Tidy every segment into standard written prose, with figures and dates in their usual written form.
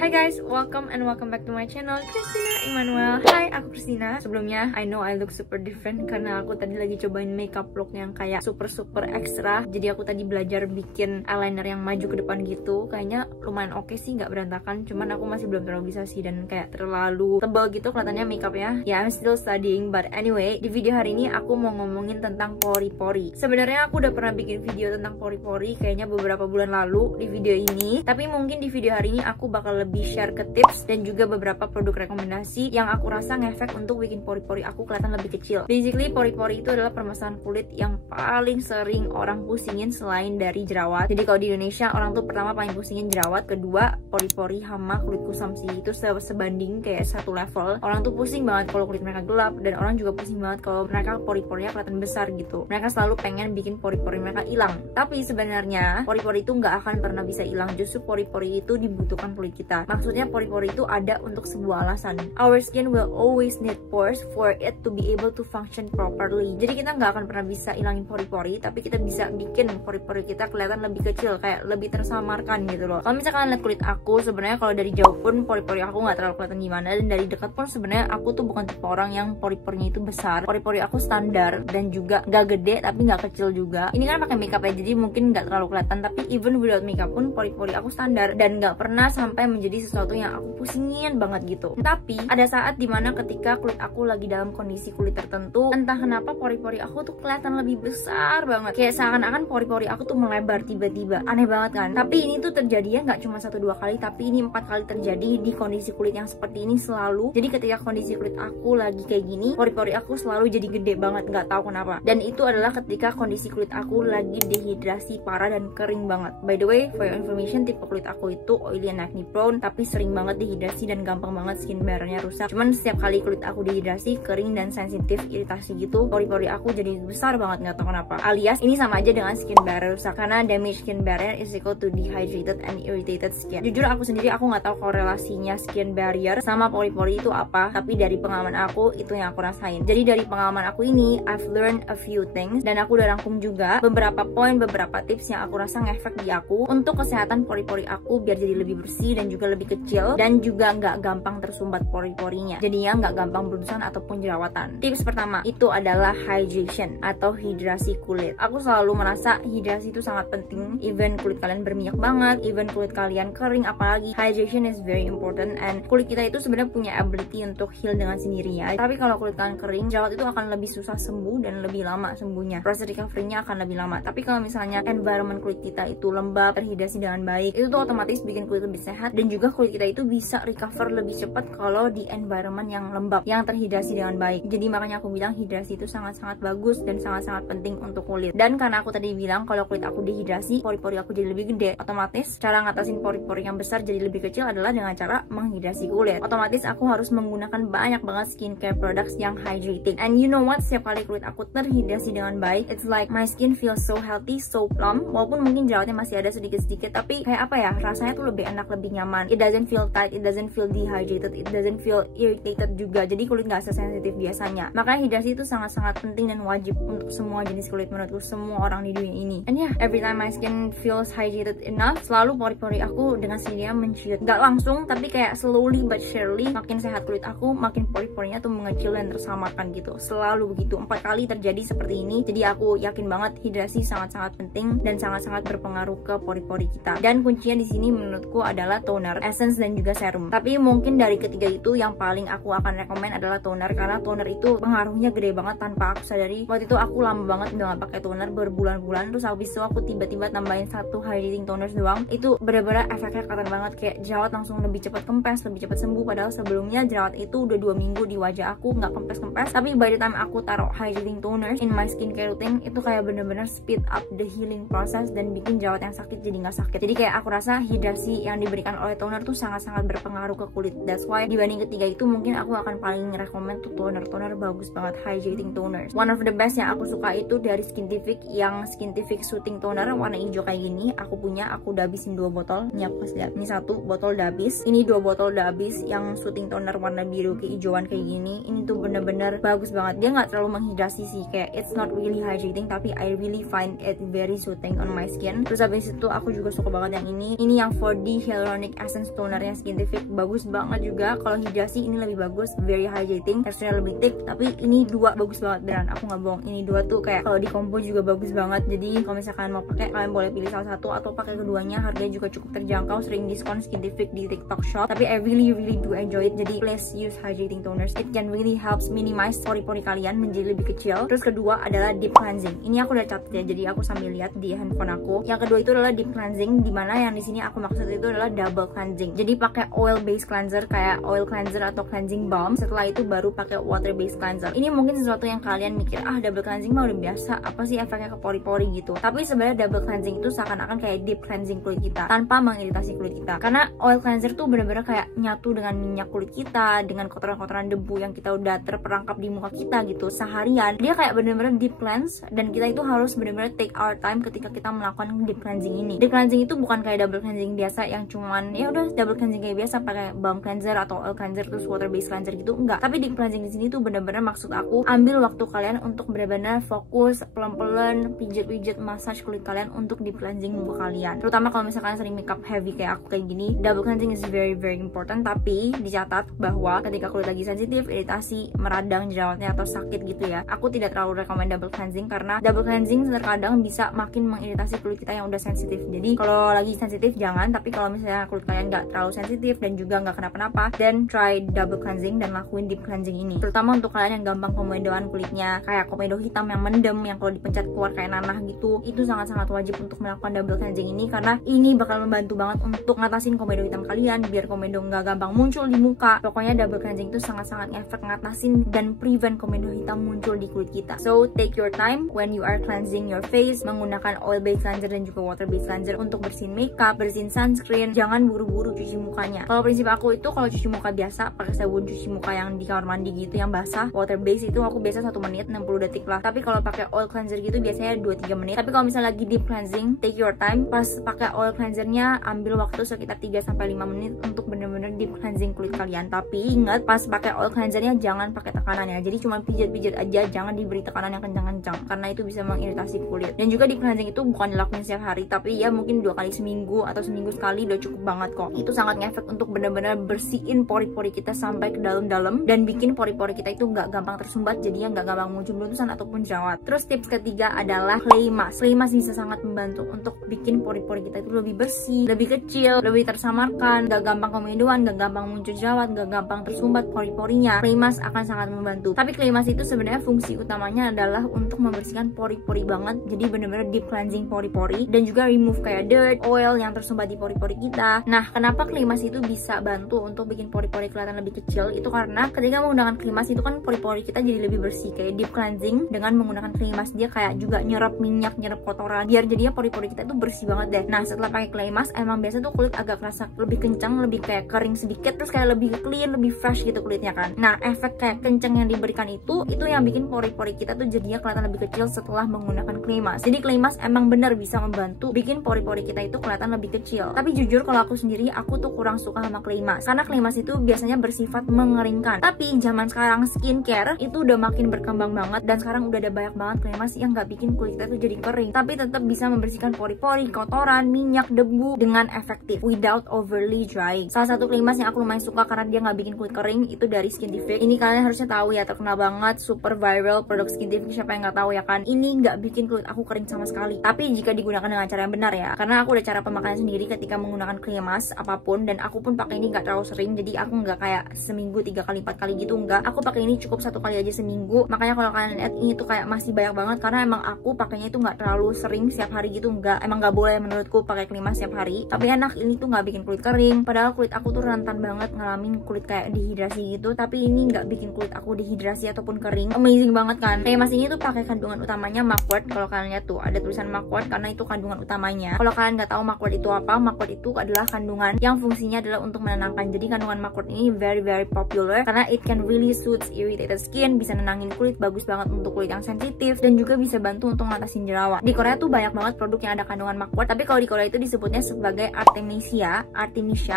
Hai guys, welcome back to my channel, Christina Emmanuel. Hai, aku Christina. Sebelumnya, I know I look super different karena aku tadi lagi cobain makeup look yang kayak super ekstra. Jadi aku tadi belajar bikin eyeliner yang maju ke depan gitu. Kayaknya lumayan oke sih, nggak berantakan. Cuman aku masih belum terlalu bisa sih, dan kayak terlalu tebal gitu kelihatannya makeupnya. Ya, I'm still studying, but anyway, di video hari ini aku mau ngomongin tentang pori-pori. Sebenarnya aku udah pernah bikin video tentang pori-pori kayaknya beberapa bulan lalu di video ini. Tapi mungkin di video hari ini aku bakal lebih share ke tips dan juga beberapa produk rekomendasi yang aku rasa ngefek untuk bikin pori-pori aku kelihatan lebih kecil. Basically, pori-pori itu adalah permasalahan kulit yang paling sering orang pusingin selain dari jerawat. Jadi kalau di Indonesia, orang tuh pertama paling pusingin jerawat, kedua pori-pori sama kulit kusam sih. Itu sebanding kayak satu level. Orang tuh pusing banget kalau kulit mereka gelap, dan orang juga pusing banget kalau mereka pori-porinya kelihatan besar gitu. Mereka selalu pengen bikin pori-pori mereka hilang. Tapi sebenarnya pori-pori itu nggak akan pernah bisa hilang. Justru pori-pori itu dibutuhkan kulit kita. Maksudnya pori-pori itu ada untuk sebuah alasan. Our skin will always need pores for it to be able to function properly. Jadi kita nggak akan pernah bisa ilangin pori-pori, tapi kita bisa bikin pori-pori kita kelihatan lebih kecil, kayak lebih tersamarkan gitu loh. Kalau misalkan lihat kulit aku, sebenarnya kalau dari jauh pun pori-pori aku nggak terlalu kelihatan gimana, dan dari dekat pun sebenarnya aku tuh bukan tipe orang yang pori-porinya itu besar. Pori-pori aku standar dan juga nggak gede tapi nggak kecil juga. Ini kan pakai makeup ya, jadi mungkin nggak terlalu kelihatan, tapi even without makeup pun pori-pori aku standar dan nggak pernah sampai menjadi sesuatu yang aku pusingin banget gitu. Tapi ada saat dimana ketika kulit aku lagi dalam kondisi kulit tertentu, entah kenapa pori-pori aku tuh kelihatan lebih besar banget, kayak seakan-akan pori-pori aku tuh melebar tiba-tiba. Aneh banget kan? Tapi ini tuh terjadinya nggak cuma 1-2 kali, tapi ini 4 kali terjadi di kondisi kulit yang seperti ini selalu. Jadi ketika kondisi kulit aku lagi kayak gini, pori-pori aku selalu jadi gede banget, nggak tahu kenapa. Dan itu adalah ketika kondisi kulit aku lagi dehidrasi parah dan kering banget. By the way, for your information, tipe kulit aku itu oily and acne prone, tapi sering banget dehidrasi dan gampang banget skin barrier-nya rusak. Cuman setiap kali kulit aku dehidrasi, kering dan sensitif, iritasi gitu, pori-pori aku jadi besar banget, nggak tahu kenapa. Alias ini sama aja dengan skin barrier rusak, karena damage skin barrier is equal to dehydrated and irritated skin. Jujur aku sendiri aku nggak tahu korelasinya skin barrier sama pori-pori itu apa, tapi dari pengalaman aku itu yang aku rasain. Jadi dari pengalaman aku ini, I've learned a few things, dan aku udah rangkum juga beberapa poin, beberapa tips yang aku rasa ngefek di aku untuk kesehatan pori-pori aku biar jadi lebih bersih dan juga lebih kecil, dan juga nggak gampang tersumbat pori-porinya, jadinya nggak gampang berurusan ataupun jerawatan. Tips pertama itu adalah hydration atau hidrasi kulit. Aku selalu merasa hidrasi itu sangat penting, even kulit kalian berminyak banget, even kulit kalian kering, apalagi hydration is very important. And kulit kita itu sebenarnya punya ability untuk heal dengan sendirinya. Tapi kalau kulit kalian kering, jerawat itu akan lebih susah sembuh dan lebih lama sembuhnya. Proses recovery-nya akan lebih lama. Tapi kalau misalnya environment kulit kita itu lembab, terhidrasi dengan baik, itu tuh otomatis bikin kulit lebih sehat, dan juga kulit kita itu bisa recover lebih cepat kalau di environment yang lembab, yang terhidrasi dengan baik. Jadi makanya aku bilang hidrasi itu sangat-sangat bagus dan sangat-sangat penting untuk kulit. Dan karena aku tadi bilang kalau kulit aku dehidrasi, pori-pori aku jadi lebih gede, otomatis cara ngatasin pori-pori yang besar jadi lebih kecil adalah dengan cara menghidrasi kulit. Otomatis aku harus menggunakan banyak banget skincare products yang hydrating. And you know what? Setiap kali kulit aku terhidrasi dengan baik, it's like my skin feels so healthy, so plump. Walaupun mungkin jerawatnya masih ada sedikit-sedikit, tapi kayak apa ya, rasanya tuh lebih enak, lebih nyaman. It doesn't feel tight, it doesn't feel dehydrated, it doesn't feel irritated juga. Jadi kulit nggak sesensitif biasanya. Makanya hidrasi itu sangat-sangat penting dan wajib untuk semua jenis kulit, menurutku, semua orang di dunia ini. And yeah, every time my skin feels hydrated enough, selalu pori-pori aku dengan sendirinya menciut. Nggak langsung, tapi kayak slowly but surely, makin sehat kulit aku, makin pori-porinya tuh mengecil dan tersamarkan gitu. Selalu begitu. 4 kali terjadi seperti ini. Jadi aku yakin banget hidrasi sangat-sangat penting dan sangat-sangat berpengaruh ke pori-pori kita. Dan kuncinya di sini menurutku adalah toner, essence, dan juga serum. Tapi mungkin dari ketiga itu yang paling aku akan rekomen adalah toner, karena toner itu pengaruhnya gede banget tanpa aku sadari. Waktu itu aku lama banget udah gak pakai toner berbulan-bulan, terus habis itu aku tiba-tiba tambahin 1 hydrating toner doang. Itu bener-bener efeknya kelihatan banget, kayak jerawat langsung lebih cepat kempes, lebih cepat sembuh. Padahal sebelumnya jerawat itu udah 2 minggu di wajah aku nggak kempes-kempes, tapi by the time aku taruh hydrating toner in my skincare routine, itu kayak bener-bener speed up the healing process dan bikin jerawat yang sakit jadi nggak sakit. Jadi kayak aku rasa hidrasi yang diberikan oleh toner tuh sangat-sangat berpengaruh ke kulit. That's why dibanding ketiga itu mungkin aku akan paling rekomend tuh toner bagus banget, hydrating toners. One of the best yang aku suka itu dari Skintific, yang Skintific Soothing Toner warna hijau kayak gini. Aku punya, aku udah habisin 2 botol. Ini aku kasih lihat, ini 1 botol udah habis, ini 2 botol udah habis. Yang Soothing Toner warna biru kehijauan kayak gini, ini tuh bener-bener bagus banget. Dia nggak terlalu menghidrasi sih, kayak it's not really hydrating, tapi I really find it very soothing on my skin. Terus habis itu aku juga suka banget yang ini yang 4D hyaluronic acid essence tonernya Skintific bagus banget juga. Kalau hidrasi ini lebih bagus, very hydrating, teksturnya lebih thick. Tapi ini dua bagus banget beneran, aku nggak bohong. Ini dua tuh kayak kalau di combo juga bagus banget. Jadi kalau misalkan mau pakai, kalian boleh pilih salah satu atau pakai keduanya. Harganya juga cukup terjangkau, sering diskon Skintific di TikTok Shop. Tapi I really do enjoy it. Jadi please use hydrating toners. It can really helps minimize pori-pori kalian menjadi lebih kecil. Terus kedua adalah deep cleansing. Ini aku udah catat ya, jadi aku sambil lihat di handphone aku. Yang kedua itu adalah deep cleansing, dimana yang di sini aku maksud itu adalah double cleansing. Jadi pakai oil based cleanser kayak oil cleanser atau cleansing balm. Setelah itu baru pakai water based cleanser. Ini mungkin sesuatu yang kalian mikir, ah double cleansing mah udah biasa, apa sih efeknya ke pori-pori gitu. Tapi sebenarnya double cleansing itu seakan-akan kayak deep cleansing kulit kita tanpa mengiritasi kulit kita. Karena oil cleanser tuh bener-bener kayak nyatu dengan minyak kulit kita, dengan kotoran-kotoran debu yang kita udah terperangkap di muka kita gitu seharian. Dia kayak bener-bener deep cleanse, dan kita itu harus bener-bener take our time ketika kita melakukan deep cleansing ini. Deep cleansing itu bukan kayak double cleansing biasa yang cuman ya udah double cleansing kayak biasa pakai balm cleanser atau oil cleanser terus water based cleanser gitu, enggak. Tapi deep cleansing di sini tuh bener-bener maksud aku ambil waktu kalian untuk bener-bener fokus pelan-pelan pijit-pijit massage kulit kalian untuk deep cleansing muka kalian. Terutama kalau misalkan sering makeup heavy kayak aku kayak gini, double cleansing is very important. Tapi dicatat bahwa ketika kulit lagi sensitif, iritasi, meradang jerawatnya atau sakit gitu ya, aku tidak terlalu rekomend double cleansing karena double cleansing terkadang bisa makin mengiritasi kulit kita yang udah sensitif. Jadi kalau lagi sensitif jangan, tapi kalau misalnya kulit kalian nggak terlalu sensitif dan juga nggak kenapa-napa, then try double cleansing dan lakuin deep cleansing ini. Terutama untuk kalian yang gampang komedoan kulitnya, kayak komedo hitam yang mendem, yang kalau dipencet keluar kayak nanah gitu, itu sangat-sangat wajib untuk melakukan double cleansing ini karena ini bakal membantu banget untuk ngatasin komedo hitam kalian biar komedo nggak gampang muncul di muka. Pokoknya double cleansing itu sangat-sangat ngefek ngatasin dan prevent komedo hitam muncul di kulit kita. So take your time when you are cleansing your face, menggunakan oil based cleanser dan juga water based cleanser untuk bersihin makeup, bersihin sunscreen. Jangan buru-buru cuci mukanya. Kalau prinsip aku itu kalau cuci muka biasa pakai sabun cuci muka yang di kamar mandi gitu yang basah, water based itu aku biasa 1 menit 60 detik lah. Tapi kalau pakai oil cleanser gitu biasanya 2-3 menit. Tapi kalau misalnya lagi deep cleansing, take your time. Pas pakai oil cleansernya ambil waktu sekitar 3-5 menit untuk bener-bener deep cleansing kulit kalian. Tapi ingat, pas pakai oil cleansernya jangan pakai tekanan ya. Jadi cuma pijat-pijat aja, jangan diberi tekanan yang kencang-kencang karena itu bisa mengiritasi kulit. Dan juga deep cleansing itu bukan dilakuin setiap hari, tapi ya mungkin 2 kali seminggu atau seminggu sekali udah cukup banget kok. Itu sangat ngefek untuk bener-bener bersihin pori-pori kita sampai ke dalam-dalam dan bikin pori-pori kita itu nggak gampang tersumbat, jadinya nggak gampang muncul beruntusan ataupun jerawat. Terus tips ketiga adalah clay mask. Clay mask bisa sangat membantu untuk bikin pori-pori kita itu lebih bersih, lebih kecil, lebih tersamarkan, nggak gampang komedoan, nggak gampang muncul jerawat, nggak gampang tersumbat pori-porinya. Clay mask akan sangat membantu. Tapi clay mask itu sebenarnya fungsi utamanya adalah untuk membersihkan pori-pori banget. Jadi bener-bener deep cleansing pori-pori dan juga remove kayak dirt, oil yang tersumbat di pori-pori kita. Nah, kenapa clay mask itu bisa bantu untuk bikin pori-pori kelihatan lebih kecil? Itu karena ketika menggunakan clay mask itu kan pori-pori kita jadi lebih bersih. Kayak deep cleansing dengan menggunakan clay mask, dia kayak juga nyerap minyak, nyerap kotoran, biar jadinya pori-pori kita itu bersih banget deh. Nah, setelah pakai clay mask emang biasa tuh kulit agak kerasa lebih kencang, lebih kayak kering sedikit, terus kayak lebih clean, lebih fresh gitu kulitnya kan. Nah, efek kayak kencang yang diberikan itu yang bikin pori-pori kita tuh jadinya kelihatan lebih kecil setelah menggunakan clay mask. Jadi clay mask emang bener bisa membantu bikin pori-pori kita itu kelihatan lebih kecil. Tapi jujur kalau aku sendiri, aku tuh kurang suka sama clay mask karena clay mask itu biasanya bersifat mengeringkan. Tapi zaman sekarang skincare itu udah makin berkembang banget dan sekarang udah ada banyak banget clay mask yang nggak bikin kulit kita tuh jadi kering, tapi tetap bisa membersihkan pori-pori, kotoran, minyak, debu dengan efektif without overly drying. Salah satu clay mask yang aku lumayan suka karena dia nggak bikin kulit kering itu dari Skintific. Ini kalian harusnya tahu ya, terkenal banget, super viral produk Skintific, siapa yang nggak tahu ya kan. Ini nggak bikin kulit aku kering sama sekali, tapi jika digunakan dengan cara yang benar ya, karena aku udah cara pemakaian sendiri ketika menggunakan clay mask apapun, dan aku pun pakai ini nggak terlalu sering. Jadi aku nggak kayak seminggu 3 kali 4 kali gitu, enggak. Aku pakai ini cukup 1 kali aja seminggu. Makanya kalau kalian lihat ini tuh kayak masih banyak banget karena emang aku pakainya itu nggak terlalu sering setiap hari gitu, enggak. Emang nggak boleh menurutku pakai clay mask setiap hari. Tapi enak, ini tuh nggak bikin kulit kering. Padahal kulit aku tuh rentan banget ngalamin kulit kayak dehidrasi gitu, tapi ini nggak bikin kulit aku dehidrasi ataupun kering. Amazing banget kan. Clay mask ini tuh pakai kandungan utamanya mugwort. Kalau kalian lihat tuh ada tulisan mugwort karena itu kandungan utamanya. Kalau kalian nggak tahu mugwort itu apa, mugwort itu adalah kandungan yang fungsinya adalah untuk menenangkan. Jadi kandungan mugwort ini very popular karena it can really suits irritated skin, bisa nenangin kulit, bagus banget untuk kulit yang sensitif, dan juga bisa bantu untuk ngatasin jerawat. Di Korea tuh banyak banget produk yang ada kandungan mugwort, tapi kalau di Korea itu disebutnya sebagai Artemisia.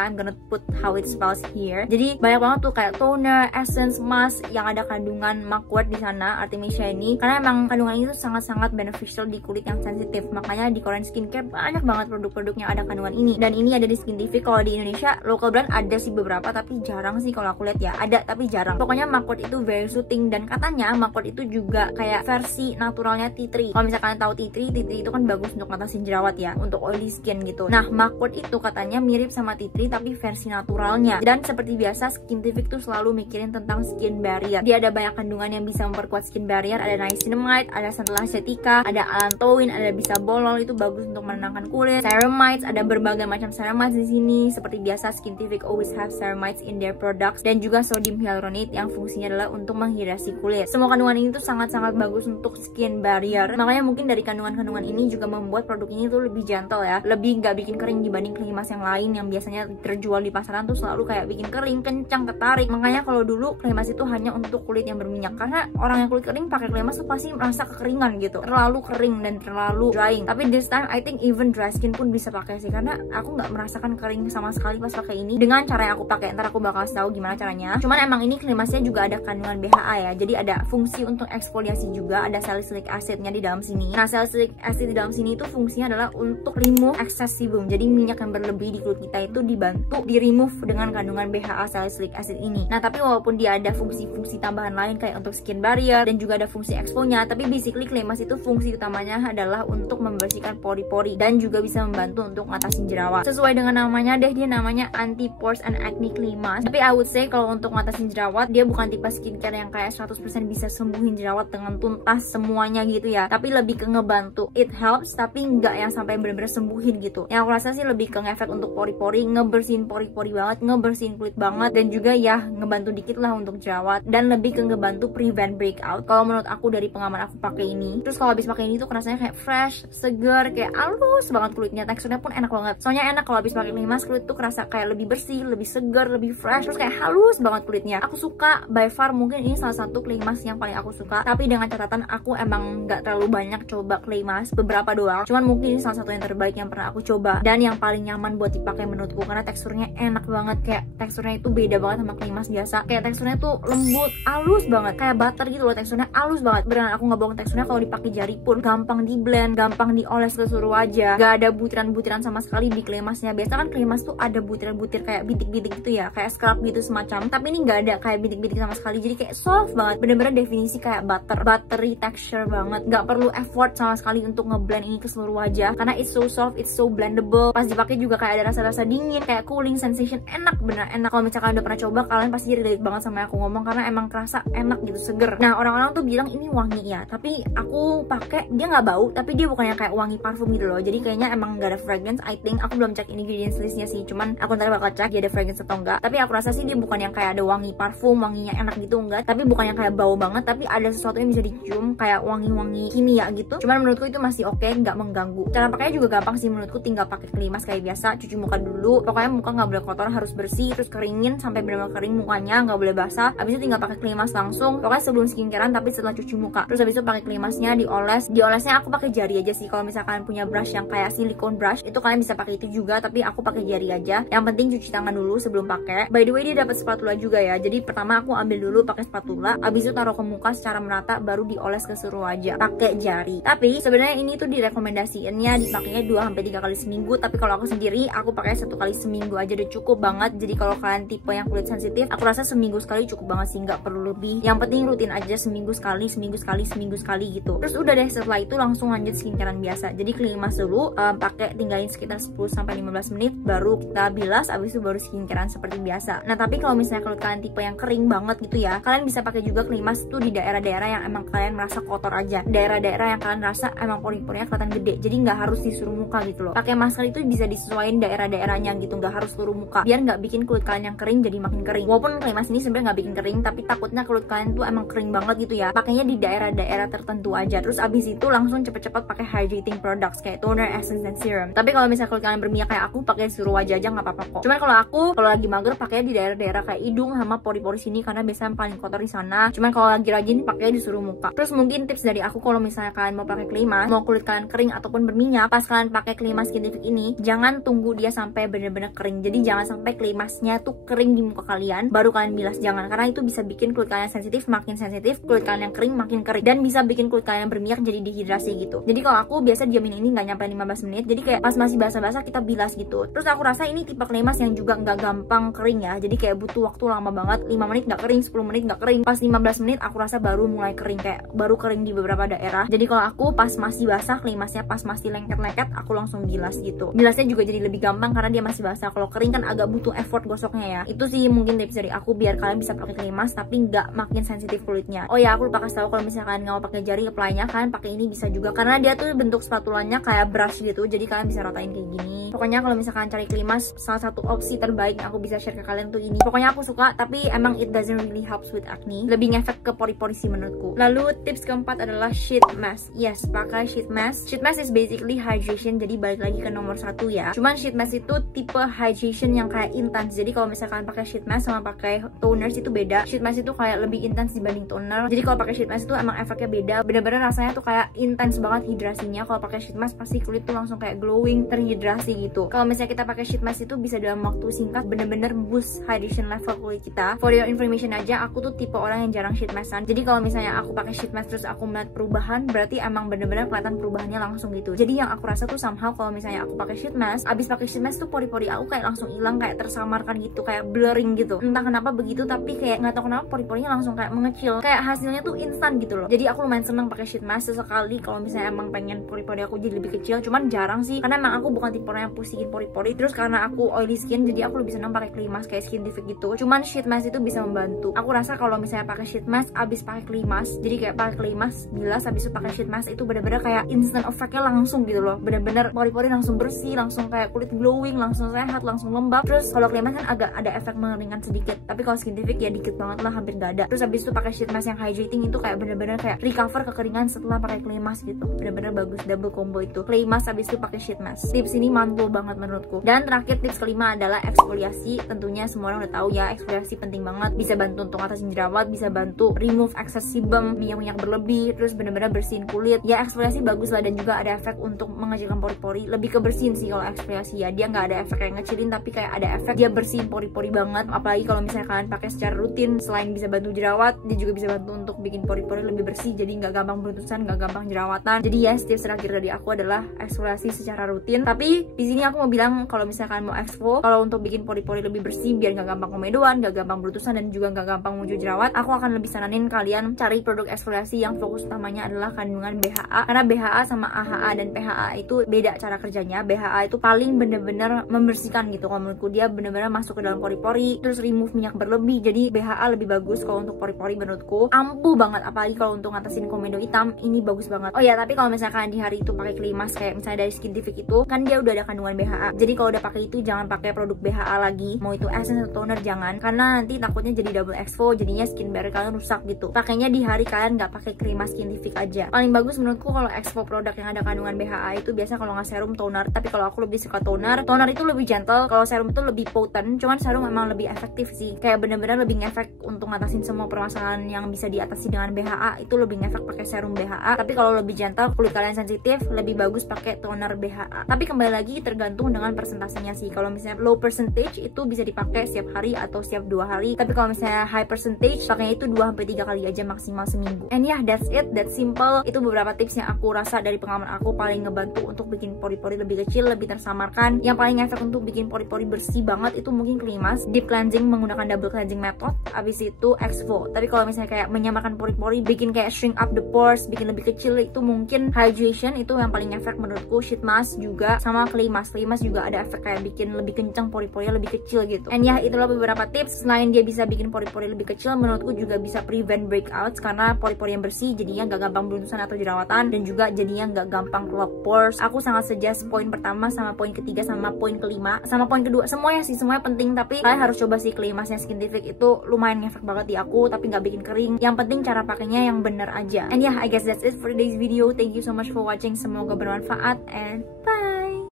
I'm gonna put how it spells here. Jadi banyak banget tuh kayak toner, essence, mask yang ada kandungan mugwort di sana, Artemisia ini, karena emang kandungan itu sangat-sangat beneficial di kulit yang sensitif. Makanya di Korean skincare banyak banget produk-produk yang ada kandungan ini, dan ini ada di Skintific. Scientific. Kalau di Indonesia local brand ada sih beberapa, tapi jarang sih kalau aku lihat ya. Ada tapi jarang. Pokoknya Mug Wort itu very soothing, dan katanya Mug Wort itu juga kayak versi naturalnya tea tree. Kalau misalkan tahu tea tree itu kan bagus untuk ngatasin jerawat ya, untuk oily skin gitu. Nah, Mug Wort itu katanya mirip sama tea tree tapi versi naturalnya. Dan seperti biasa Scientific tuh selalu mikirin tentang skin barrier. Dia ada banyak kandungan yang bisa memperkuat skin barrier. Ada niacinamide, ada centella acetica, ada allantoin, ada bisabolol, itu bagus untuk menenangkan kulit. Ceramides, ada berbagai macam ceramides di sini. Seperti biasa Scientific always have ceramides in their products, dan juga sodium hyaluronate yang fungsinya adalah untuk menghidrasi kulit. Semua kandungan ini tuh sangat-sangat bagus untuk skin barrier. Makanya mungkin dari kandungan-kandungan ini juga membuat produk ini tuh lebih gentle ya, lebih nggak bikin kering dibanding clay mask yang lain yang biasanya terjual di pasaran tuh selalu kayak bikin kering, kencang, ketarik. Makanya kalau dulu clay mask itu hanya untuk kulit yang berminyak, karena orang yang kulit kering pakai clay mask tuh pasti merasa kekeringan gitu, terlalu kering dan terlalu drying. Tapi this time I think even dry skin pun bisa pakai sih, karena aku nggak merasakan kering sama sekali pas pakai ini dengan cara yang aku pakai. Ntar aku bakal tahu gimana caranya. Cuman emang ini clay masknya juga ada kandungan BHA ya, jadi ada fungsi untuk eksfoliasi juga. Ada salicylic acidnya di dalam sini. Nah, salicylic acid di dalam sini itu fungsinya adalah untuk remove excess sebum. Jadi minyak yang berlebih di kulit kita itu dibantu di remove dengan kandungan BHA salicylic acid ini. Nah, tapi walaupun dia ada fungsi-fungsi tambahan lain kayak untuk skin barrier dan juga ada fungsi exfonya, tapi basically clay mask itu fungsi utamanya adalah untuk membersihkan pori-pori dan juga bisa membantu untuk ngatasin jerawat. Sesuai dengan namanya deh, dia namanya anti pores and acne clay mask. Tapi I would say kalau untuk ngatasin jerawat, dia bukan tipe skincare yang kayak 100% bisa sembuhin jerawat dengan tuntas semuanya gitu ya, tapi lebih ke ngebantu. It helps tapi nggak yang sampai bener-bener sembuhin gitu. Yang aku rasa sih lebih ke ngefek untuk pori-pori, ngebersihin pori-pori banget, ngebersihin kulit banget, dan juga ya ngebantu dikit lah untuk jerawat, dan lebih ke ngebantu prevent breakout kalau menurut aku dari pengalaman aku pakai ini. Terus kalau habis pakai ini tuh rasanya kayak fresh, segar, kayak halus banget kulitnya. Teksturnya pun enak banget. Soalnya enak kalau habis pakai clay mask, kulit tuh kerasa kayak lebih bersih, lebih segar, lebih fresh, terus kayak halus banget kulitnya. Aku suka, by far mungkin ini salah satu clay mask yang paling aku suka. Tapi dengan catatan aku emang nggak terlalu banyak coba clay mask, beberapa doang. Cuman mungkin ini salah satu yang terbaik yang pernah aku coba dan yang paling nyaman buat dipakai menurutku, karena teksturnya enak banget. Kayak teksturnya itu beda banget sama clay mask biasa. Kayak teksturnya tuh lembut, halus banget, kayak butter gitu loh. Teksturnya halus banget, beneran aku nggak bohong. Teksturnya kalau dipakai jari pun gampang di blend, gampang dioles ke seluruh wajah. Gak ada butiran-butiran sama sekali di clay masknya. Biasa kan clay mask tuh ada butir-butir kayak bintik-bintik gitu ya, kayak scrub gitu semacam. Tapi ini nggak ada kayak bintik-bintik sama sekali. Jadi kayak soft banget, bener-bener definisi kayak buttery texture banget. Gak perlu effort sama sekali untuk ngeblend ini ke seluruh wajah, karena it's so soft, it's so blendable. Pas dipakai juga kayak ada rasa-rasa dingin, kayak cooling sensation, enak, bener enak. Kalau misalkan udah pernah coba, kalian pasti relate banget sama yang aku ngomong, karena emang kerasa enak gitu, seger. Nah, orang-orang tuh bilang ini wangi ya, tapi aku pakai dia nggak bau, tapi dia bukannya kayak wangi parfum gitu loh. Jadi kayaknya emang nggak ada fragrance. I think aku belum cek ingredients listnya sih, cuman aku ntar bakal cek dia ada fragrance atau enggak. Tapi aku rasa sih dia bukan yang kayak ada wangi parfum, wanginya enak gitu, enggak. Tapi bukan yang kayak bau banget, tapi ada sesuatu yang bisa dicium kayak wangi-wangi kimia gitu. Cuman menurutku itu masih oke, nggak mengganggu. Cara pakainya juga gampang sih menurutku, tinggal pakai clay mask kayak biasa, cuci muka dulu. Pokoknya muka nggak boleh kotor, harus bersih, terus keringin sampai benar-benar kering mukanya, nggak boleh basah. Habis itu tinggal pakai clay mask langsung. Pokoknya sebelum skincarean tapi setelah cuci muka. Terus habis itu pakai clay masknya diolesnya aku pakai jari aja sih. Kalau misalkan punya brush yang kayak silicone brush, itu kalian bisa pakai itu juga, tapi aku pakai jari aja. Yang penting cuci tangan dulu sebelum pakai. By the way, dia dapat spatula juga ya. Jadi pertama aku ambil dulu pakai spatula, habis itu taruh ke muka secara merata, baru dioles ke seluruh wajah pakai jari. Tapi sebenarnya ini tuh direkomendasiinnya dipakainya 2-3 kali seminggu, tapi kalau aku sendiri aku pakai 1 kali seminggu aja udah cukup banget. Jadi kalau kalian tipe yang kulit sensitif, aku rasa seminggu sekali cukup banget sih, nggak perlu lebih. Yang penting rutin aja, seminggu sekali gitu. Terus udah deh, setelah itu langsung lanjut skincarean biasa. Jadi clay mask dulu, pakai tinggalin sekitar 10-15 menit, baru kita bilas, abis itu baru skincarean seperti biasa. Nah, tapi kalau misalnya kalau kalian tipe yang kering banget gitu ya, kalian bisa pakai juga clay mask tuh di daerah-daerah yang emang kalian merasa kotor aja, daerah-daerah yang kalian rasa emang pori-porinya kelihatan gede. Jadi nggak harus di seluruh muka gitu loh. Pakai masker itu bisa disesuaikan daerah-daerahnya gitu, nggak harus seluruh muka, biar nggak bikin kulit kalian yang kering jadi makin kering. Walaupun clay mask ini sebenarnya nggak bikin kering, tapi takutnya kulit kalian tuh emang kering banget gitu ya, pakainya di daerah-daerah tertentu aja. Terus abis itu langsung cepet-cepet pakai hydrating products kayak toner, essence, dan serum. Tapi kalau misalnya kulit kalian berminyak kayak aku, pakai seluruh wajah aja nggak apa-apa kok. Cuman kalau aku kalau lagi mager pakainya di daerah-daerah kayak hidung sama pori-pori sini, karena biasanya paling kotor di sana. Cuman kalau lagi rajin pakai di seluruh muka. Terus mungkin tips dari aku, kalau misalnya kalian mau pakai clay mask, mau kulit kalian kering ataupun berminyak, pas kalian pakai clay mask Scientific ini, jangan tunggu dia sampai bener-bener kering. Jadi jangan sampai clay masknya tuh kering di muka kalian baru kalian bilas, jangan, karena itu bisa bikin kulit kalian sensitif makin sensitif, kulit kalian yang kering makin kering, dan bisa bikin kulit kalian berminyak jadi dehidrasi gitu. Jadi kalau aku biasa diamin ini nggak nyampe 15 menit, jadi kayak pas masih basah-basah kita bilas gitu. Terus aku rasa ini tipe clay mask yang juga nggak gampang kering ya, jadi kayak butuh waktu lama banget, 5 menit nggak kering, 10 menit nggak kering, pas 15 menit aku rasa baru mulai kering, kayak baru kering di beberapa daerah. Jadi kalau aku pas masih basah clay masknya, pas masih lengket-lengket, aku langsung bilas gitu. Bilasnya juga jadi lebih gampang karena dia masih basah. Kalau kering kan agak butuh effort gosoknya ya. Itu sih mungkin tips dari aku biar kalian bisa pakai clay mask tapi nggak makin sensitif kulitnya. Oh ya, aku lupa kasih tahu kalau misalkan nggak mau pakai jari apply-nya, kalian pakai ini bisa juga karena dia tuh bentuk spatulanya kayak brush gitu, jadi kalian bisa ratain kayak gini. Pokoknya kalau misalkan cari clay mask, salah satu opsi terbaik yang aku bisa share ke kalian tuh ini. Pokoknya aku suka, tapi emang it doesn't really helps with acne, lebih ngefek ke pori-pori sih menurutku. Lalu tips keempat adalah sheet mask. Yes, pakai sheet mask. Sheet mask is basically hydration, jadi balik lagi ke nomor 1 ya. Cuman sheet mask itu tipe hydration yang kayak intens. Jadi kalau misalkan pakai sheet mask sama pakai toners itu beda. Sheet mask itu kayak lebih intens dibanding toner. Jadi kalau pakai sheet mask itu emang efeknya beda. Bener-bener rasanya tuh kayak intens banget hidrasinya. Kalau pakai sheet mask pasti kulit tuh langsung kayak glowing, terhidrasi gitu. Kalau misalnya kita pakai sheet mask itu bisa dalam waktu singkat bener-bener boost hydration level kulit kita. For your information aja, aku tuh tipe orang yang jarang sheet maskan. Jadi kalau misalnya aku pakai sheet mask terus aku melihat perubahan, berarti emang bener-bener kelihatan perubahannya langsung gitu. Jadi yang aku rasa tuh somehow kalau misalnya aku pakai sheet mask, abis pakai sheet mask tuh pori-pori aku kayak langsung hilang, kayak tersamarkan gitu, kayak blurring gitu. Entah kenapa begitu, tapi kayak nggak tahu kenapa pori-porinya langsung kayak mengecil. Kayak hasilnya tuh instan gitu loh. Jadi aku lumayan seneng pakai sheet mask sesekali kalau misalnya emang pengen pori-pori aku jadi lebih kecil. Cuman jarang sih, karena emang aku bukan tipe orang yang pusingin pori-pori. Terus karena aku oily skin, jadi aku lebih seneng pakai clay mask kayak Skintific gitu. Cuman sheet mask itu bisa membantu. Aku rasa kalau misalnya pakai sheet mask abis pakai clay mask, jadi kayak pakai clay mask bilas habis itu pakai sheet mask, itu bener-bener kayak instant effectnya langsung gitu loh. Bener-bener pori-pori langsung bersih, langsung kayak kulit glowing, langsung sehat, langsung lembab. Terus kalau clay mask kan agak ada efek mengeringan sedikit, tapi kalau Skintific ya dikit banget lah, hampir gak ada. Terus habis itu pakai sheet mask yang hydrating itu kayak bener-bener kayak recover kekeringan setelah pakai clay mask gitu. Bener-bener bagus, double combo itu. Clay mask habis itu pakai sheet mask. Tips ini mantul banget menurutku. Dan terakhir tips kelima adalah eksfoliasi. Tentunya semua orang udah tahu ya, eksfoliasi penting banget. Bisa bantu untuk ngatasin jerawat, bisa bantu remove excess sebum, minyak-minyak berlebih, terus bener-bener bersihin kulit. Ya eksfoliasi bagus lah, dan juga ada efek untuk mengecilkan pori-pori. Lebih ke bersihin sih kalau eksfoliasi ya. Dia nggak ada efek kayak ngecilin, tapi kayak ada efek dia bersihin pori-pori banget. Apalagi kalau misalnya kalian pakai secara rutin, selain bisa bantu jerawat, dia juga bisa bantu untuk bikin pori-pori lebih bersih. Jadi nggak gampang beruntusan, nggak gampang jerawatan. Jadi ya tips terakhir dari aku adalah eksfoliasi secara rutin. Tapi di sini aku mau bilang kalau misalkan mau exfo, kalau untuk bikin pori-pori lebih bersih biar nggak gampang komedoan, nggak gampang beruntusan, dan juga nggak gampang muncul jerawat, aku akan lebih saranin kalian cari produk eksfoliasi yang fokus utamanya adalah kandungan BHA. Karena BHA sama AHA dan PHA itu beda cara kerjanya. BHA itu paling bener-bener membersihkan gitu. Kalau menurutku dia bener-bener masuk ke dalam pori-pori, terus remove minyak berlebih. Jadi BHA lebih bagus kalau untuk pori-pori menurutku. Ampuh banget, apalagi kalau untuk ngatasin komedo hitam, ini bagus banget. Oh ya, tapi kalau misalkan di hari itu pakai clay mask kayak misalnya dari Skintific itu, kan dia udah ada kandungan BHA. Jadi kalau udah pakai itu jangan pakai produk BHA lagi, mau itu essence atau toner jangan, karena nanti takutnya jadi double exfo, jadinya skin barrier kalian rusak gitu. Pakainya di hari kalian nggak pakai krim mask Skintific aja. Paling bagus menurutku kalau exfo produk yang ada kandungan BHA itu biasa kalau nggak serum, toner. Tapi kalau aku lebih suka toner. Toner itu lebih gentle, kalau serum itu lebih potent. Cuman serum memang lebih efektif sih, kayak bener-bener lebih ngefek untuk ngatasin semua permasalahan yang bisa diatasi dengan BHA. Itu lebih ngefek pakai serum BHA. Tapi kalau lebih gentle, kulit kalian sensitif, lebih bagus pakai toner BHA. Tapi kembali lagi tergantung dengan persentasenya sih. Kalau misalnya low percentage itu bisa dipakai setiap hari atau setiap 2 hari. Tapi kalau misalnya high percentage, pakainya itu 2-3 kali aja maksimal seminggu. And yeah, that's it, that's simple. Itu beberapa tips yang aku rasa dari pengalaman aku paling ngebantu untuk bikin pori-pori lebih kecil, lebih tersamarkan. Yang paling efek untuk bikin pori-pori bersih banget itu mungkin clay mask, deep cleansing menggunakan double cleansing method, abis itu exfo. Tapi kalau misalnya kayak menyamarkan pori-pori, bikin kayak shrink up the pores, bikin lebih kecil, itu mungkin hydration, itu yang paling efek menurutku. Sheet mask juga sama clay mask. Clay mask juga ada efek kayak bikin lebih kencang pori-porinya, lebih kecil gitu. And ya, itulah beberapa tips. Selain dia bisa bikin pori-pori lebih kecil, menurutku juga bisa prevent breakouts, karena pori-pori yang bersih jadinya nggak gampang beruntusan atau jerawatan, dan juga jadinya nggak gampang clog pores. Aku sangat suggest poin pertama sama poin ketiga sama poin kelima sama poin kedua, semuanya sih, semuanya penting. Tapi kalian harus coba sih clay masknya Skintific, itu lumayan ngefek banget di aku, tapi nggak bikin kering. Yang penting cara pakainya yang bener aja. And yeah, I guess that's it for today's video. Thank you so much for watching. Semoga bermanfaat and bye.